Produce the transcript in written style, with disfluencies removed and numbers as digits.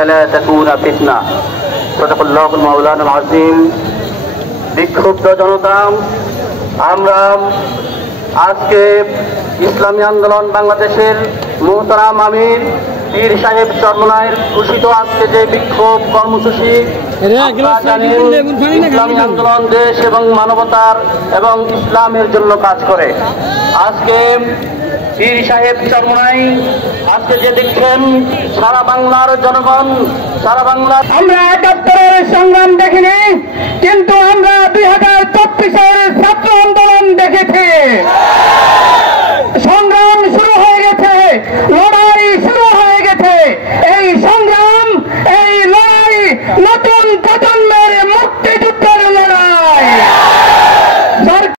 حتى لا تكون فتنة صدق الله المولانا العظيم বিক্ষুব্ধ জনতা আমরা আজকে ইসলামী আন্দোলন বাংলাদেশের মোহতারাম আমির পীর সাহেব চরমনায়ের ঘোষিত আজকে যে বিক্ষোভ কর্মসূচি ইসলামী আন্দোলন দেশ এবং মানবতার এবং ইসলামের জন্য কাজ করে। আজকে পীর সাহেব চরমনাই আজকে যে দেখছেন সারা বাংলার জনগণ, সারা বাংলা আমরা ৭১-এর সংগ্রাম দেখিনি, কিন্তু আমরা ২০২৪-এর ছাত্র আন্দোলন দেখেছি। সংগ্রাম শুরু হয়ে গেছে, লড়াই শুরু হয়ে গেছে। এই সংগ্রাম, এই লড়াই নতুন প্রজন্ম